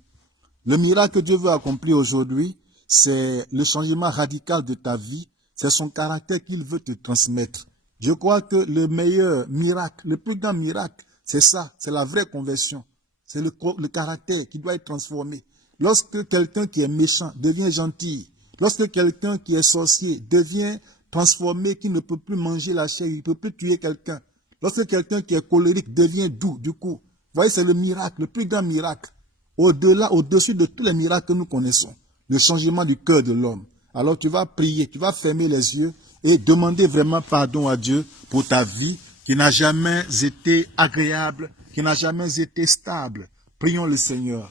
Le miracle que Dieu veut accomplir aujourd'hui, c'est le changement radical de ta vie. C'est son caractère qu'il veut te transmettre. Je crois que le meilleur miracle, le plus grand miracle, c'est ça, c'est la vraie conversion. C'est le caractère qui doit être transformé. Lorsque quelqu'un qui est méchant devient gentil, lorsque quelqu'un qui est sorcier devient transformé, qui ne peut plus manger la chair, il ne peut plus tuer quelqu'un. Lorsque quelqu'un qui est colérique devient doux, du coup, vous voyez, c'est le miracle, le plus grand miracle. Au-delà, au-dessus de tous les miracles que nous connaissons, le changement du cœur de l'homme. Alors tu vas prier, tu vas fermer les yeux et demander vraiment pardon à Dieu pour ta vie qui n'a jamais été agréable, qui n'a jamais été stable. Prions le Seigneur.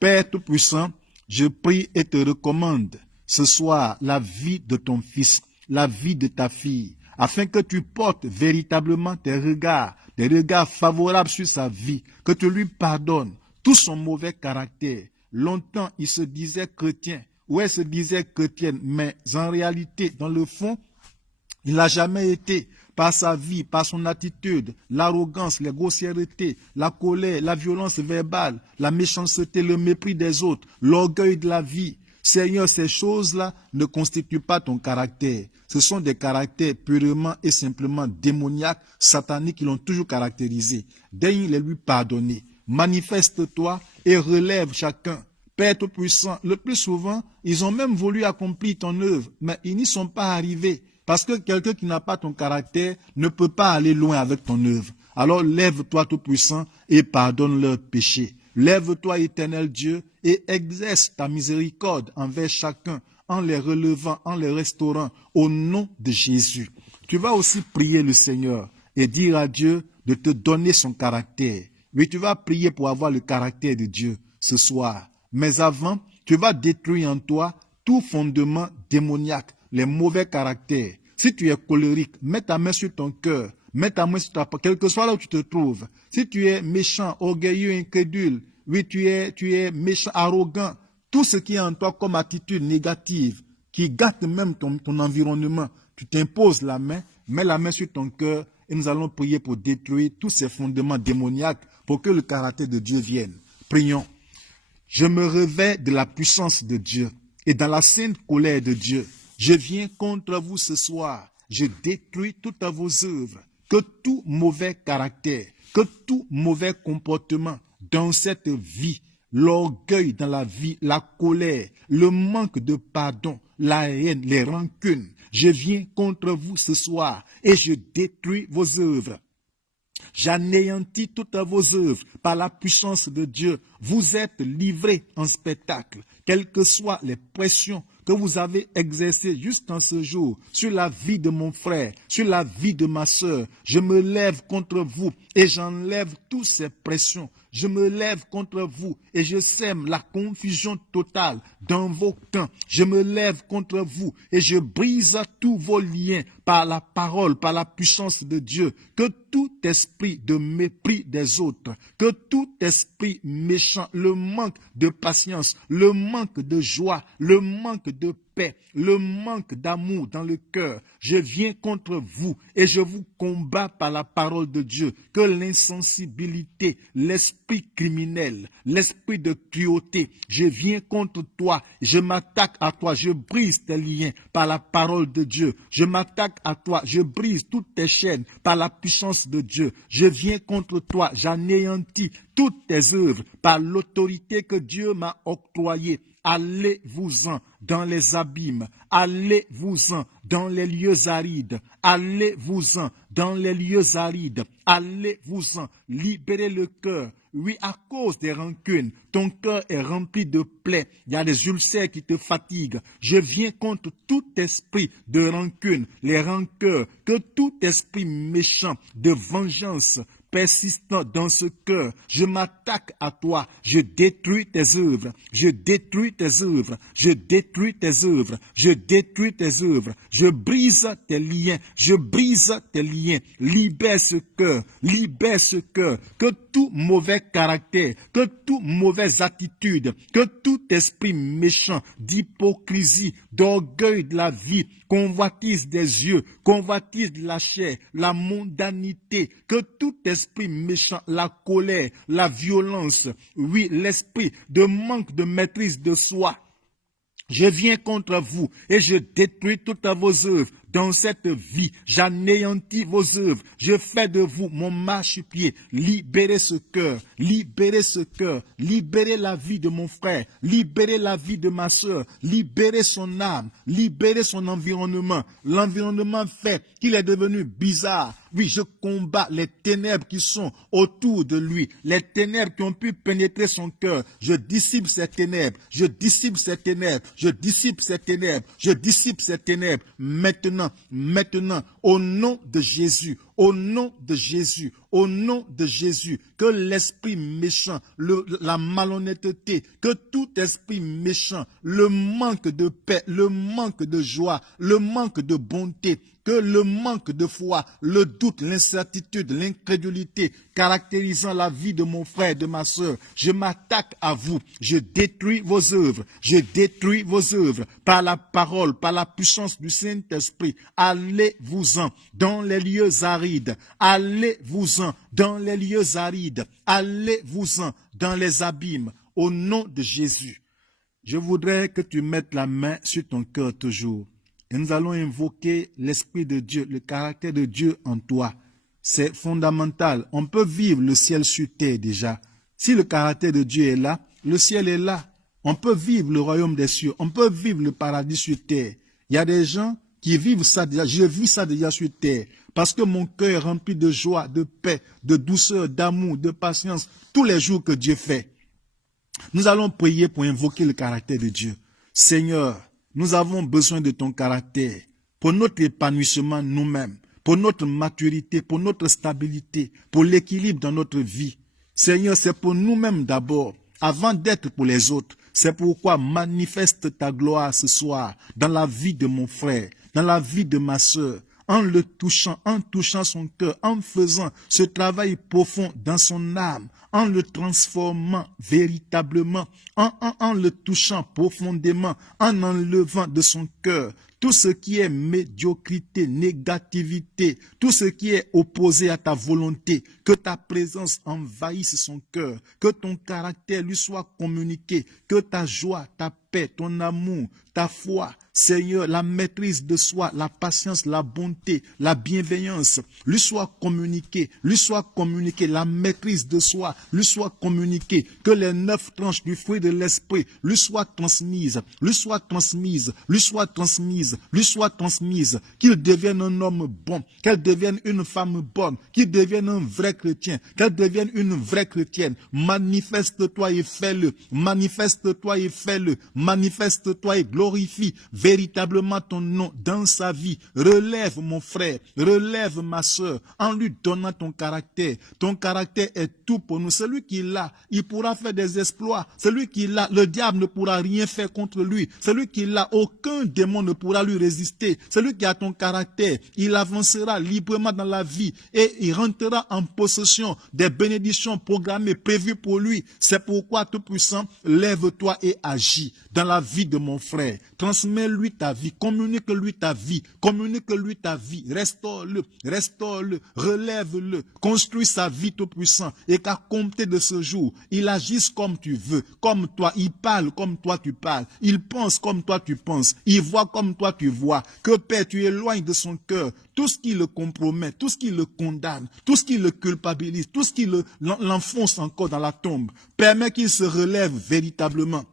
Père Tout-Puissant, je prie et te recommande ce soir la vie de ton fils, la vie de ta fille, afin que tu portes véritablement tes regards favorables sur sa vie, que tu lui pardonnes tout son mauvais caractère. Longtemps, il se disait chrétien, ou elle se disait chrétienne, mais en réalité, dans le fond, il n'a jamais été. Par sa vie, par son attitude, l'arrogance, les grossièretés, la colère, la violence verbale, la méchanceté, le mépris des autres, l'orgueil de la vie. Seigneur, ces choses-là ne constituent pas ton caractère. Ce sont des caractères purement et simplement démoniaques, sataniques qui l'ont toujours caractérisé. Daigne les lui pardonner. Manifeste-toi et relève chacun. Père Tout-Puissant, le plus souvent, ils ont même voulu accomplir ton œuvre, mais ils n'y sont pas arrivés. Parce que quelqu'un qui n'a pas ton caractère ne peut pas aller loin avec ton œuvre. Alors lève-toi Tout-Puissant et pardonne leurs péchés. Lève-toi Éternel Dieu et exerce ta miséricorde envers chacun en les relevant, en les restaurant au nom de Jésus. Tu vas aussi prier le Seigneur et dire à Dieu de te donner son caractère. Oui, tu vas prier pour avoir le caractère de Dieu ce soir. Mais avant, tu vas détruire en toi tout fondement démoniaque, les mauvais caractères. Si tu es colérique, mets ta main sur ton cœur, mets ta main sur ta peau, quel que soit là où tu te trouves. Si tu es méchant, orgueilleux, incrédule, oui, tu es méchant, arrogant, tout ce qui est en toi comme attitude négative, qui gâte même ton environnement, tu t'imposes la main, mets la main sur ton cœur et nous allons prier pour détruire tous ces fondements démoniaques pour que le caractère de Dieu vienne. Prions. Je me revêts de la puissance de Dieu et dans la sainte colère de Dieu. Je viens contre vous ce soir. Je détruis toutes vos œuvres. Que tout mauvais caractère, que tout mauvais comportement dans cette vie, l'orgueil dans la vie, la colère, le manque de pardon, la haine, les rancunes, je viens contre vous ce soir et je détruis vos œuvres. J'anéantis toutes vos œuvres par la puissance de Dieu. Vous êtes livrés en spectacle, quelles que soient les pressions que vous avez exercées jusqu'en ce jour sur la vie de mon frère, sur la vie de ma sœur. Je me lève contre vous et j'enlève toutes ces pressions. Je me lève contre vous et je sème la confusion totale dans vos camps. Je me lève contre vous et je brise tous vos liens par la parole, par la puissance de Dieu. Que tout esprit de mépris des autres, que tout esprit méchant, le manque de patience, le manque de joie, le manque de paix, le manque d'amour dans le cœur, je viens contre vous et je vous combats par la parole de Dieu. Que l'insensibilité, l'esprit criminel, l'esprit de cruauté, je viens contre toi, je m'attaque à toi, je brise tes liens par la parole de Dieu. Je m'attaque à toi, je brise toutes tes chaînes par la puissance de Dieu. Je viens contre toi, j'anéantis toutes tes œuvres par l'autorité que Dieu m'a octroyée. Allez-vous-en dans les abîmes, allez-vous-en dans les lieux arides, allez-vous-en dans les lieux arides, allez-vous-en, libérez le cœur. Oui, à cause des rancunes, ton cœur est rempli de plaies, il y a des ulcères qui te fatiguent. Je viens contre tout esprit de rancune, les rancœurs, que tout esprit méchant de vengeance persistant dans ce cœur, je m'attaque à toi, je détruis tes œuvres, je détruis tes œuvres, je détruis tes œuvres, je détruis tes œuvres, je brise tes liens, je brise tes liens, libère ce cœur, que tout mauvais caractère, que toute mauvaise attitude, que tout esprit méchant d'hypocrisie, d'orgueil de la vie, convoitise des yeux, convoitise de la chair, la mondanité, que tout esprit méchant, la colère, la violence, oui, l'esprit de manque de maîtrise de soi, je viens contre vous et je détruis toutes vos œuvres dans cette vie. J'anéantis vos œuvres. Je fais de vous mon marchepied. Libérez ce cœur. Libérez ce cœur. Libérez la vie de mon frère. Libérez la vie de ma soeur. Libérez son âme. Libérez son environnement. L'environnement fait qu'il est devenu bizarre. Oui, je combats les ténèbres qui sont autour de lui, les ténèbres qui ont pu pénétrer son cœur. Je dissipe ces ténèbres, je dissipe ces ténèbres, je dissipe ces ténèbres, je dissipe ces ténèbres. Maintenant, au nom de Jésus, au nom de Jésus, au nom de Jésus, que l'esprit méchant, la malhonnêteté, que tout esprit méchant, le manque de paix, le manque de joie, le manque de bonté, que le manque de foi, le doute, l'incertitude, l'incrédulité caractérisant la vie de mon frère et de ma soeur, je m'attaque à vous, je détruis vos œuvres, je détruis vos œuvres par la parole, par la puissance du Saint-Esprit. Allez-vous-en dans les lieux arides, allez-vous-en dans les lieux arides, allez-vous-en dans les abîmes, au nom de Jésus. Je voudrais que tu mettes la main sur ton cœur toujours. Et nous allons invoquer l'Esprit de Dieu, le caractère de Dieu en toi. C'est fondamental. On peut vivre le ciel sur terre déjà. Si le caractère de Dieu est là, le ciel est là. On peut vivre le royaume des cieux. On peut vivre le paradis sur terre. Il y a des gens qui vivent ça déjà. Je vis ça déjà sur terre. Parce que mon cœur est rempli de joie, de paix, de douceur, d'amour, de patience, tous les jours que Dieu fait. Nous allons prier pour invoquer le caractère de Dieu. Seigneur, nous avons besoin de ton caractère pour notre épanouissement nous-mêmes, pour notre maturité, pour notre stabilité, pour l'équilibre dans notre vie. Seigneur, c'est pour nous-mêmes d'abord, avant d'être pour les autres. C'est pourquoi manifeste ta gloire ce soir dans la vie de mon frère, dans la vie de ma sœur, en le touchant, en touchant son cœur, en faisant ce travail profond dans son âme, en le transformant véritablement, en le touchant profondément, en enlevant de son cœur tout ce qui est médiocrité, négativité, tout ce qui est opposé à ta volonté, que ta présence envahisse son cœur, que ton caractère lui soit communiqué, que ta joie, ta paix, ton amour, ta foi, Seigneur, la maîtrise de soi, la patience, la bonté, la bienveillance, lui soit communiquée, la maîtrise de soi, lui soit communiquée, que les 9 tranches du fruit de l'esprit lui soient transmises, qu'il devienne un homme bon, qu'elle devienne une femme bonne, qu'il devienne un vrai chrétien, qu'elle devienne une vraie chrétienne. Manifeste-toi et fais-le, manifeste-toi et fais-le, manifeste-toi et glorifie véritablement ton nom dans sa vie. Relève mon frère, relève ma soeur, en lui donnant ton caractère. Ton caractère est tout pour nous. Celui qui l'a, il pourra faire des exploits. Celui qui l'a, le diable ne pourra rien faire contre lui. Celui qui l'a, aucun démon ne pourra lui résister. Celui qui a ton caractère, il avancera librement dans la vie et il rentrera en possession des bénédictions programmées, prévues pour lui. C'est pourquoi, Tout-Puissant, lève-toi et agis dans la vie de mon frère. Transmets-lui ta vie, communique-lui ta vie, restaure-le, relève-le, construis sa vie, Tout-Puissant, et qu'à compter de ce jour, il agisse comme tu veux, comme toi, il parle comme toi tu parles, il pense comme toi tu penses, il voit comme toi tu vois, que Père, tu éloignes de son cœur tout ce qui le compromet, tout ce qui le condamne, tout ce qui le culpabilise, tout ce qui l'enfonce encore dans la tombe. Permets qu'il se relève véritablement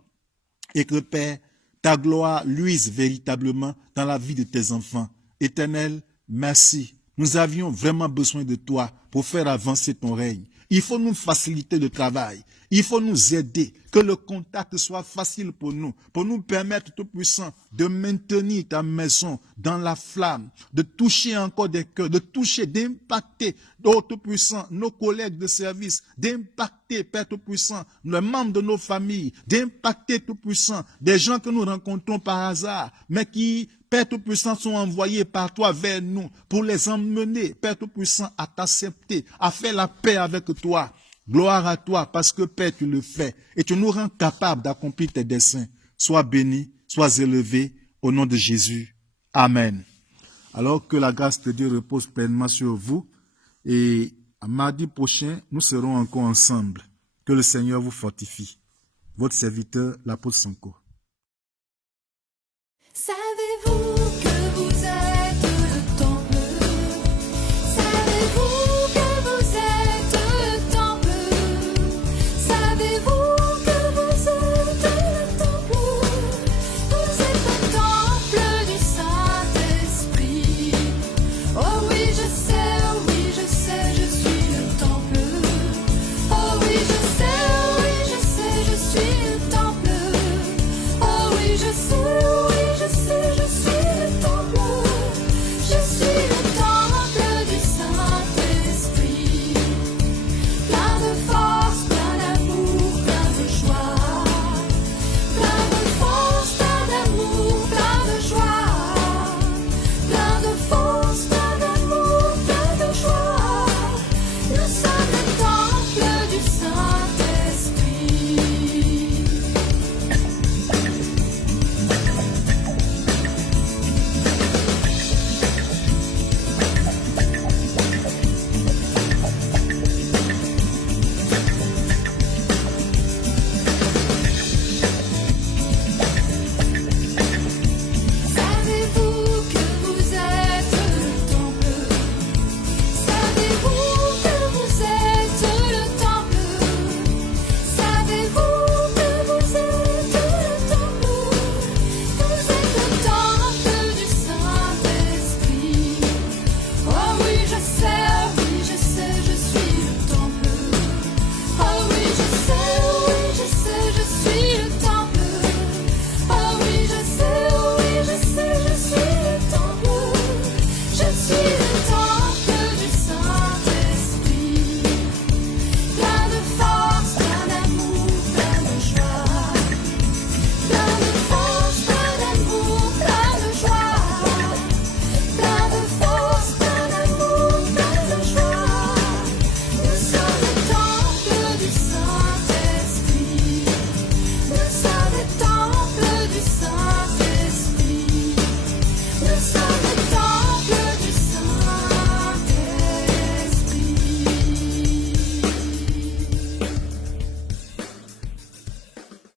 et que, Père, ta gloire luise véritablement dans la vie de tes enfants. Éternel, merci. Nous avions vraiment besoin de toi pour faire avancer ton règne. Il faut nous faciliter le travail. Il faut nous aider, que le contact soit facile pour nous permettre, Tout-Puissant, de maintenir ta maison dans la flamme, de toucher encore des cœurs, de toucher, d'impacter, oh Tout-Puissant, nos collègues de service, d'impacter, Père Tout-Puissant, les membres de nos familles, d'impacter, Tout-Puissant, des gens que nous rencontrons par hasard, mais qui, Père Tout-Puissant, sont envoyés par toi vers nous pour les emmener, Père Tout-Puissant, à t'accepter, à faire la paix avec toi. Gloire à toi parce que Père, tu le fais et tu nous rends capables d'accomplir tes desseins. Sois béni, sois élevé au nom de Jésus. Amen. Alors que la grâce de Dieu repose pleinement sur vous et à mardi prochain, nous serons encore ensemble. Que le Seigneur vous fortifie. Votre serviteur, l'apôtre Sonko.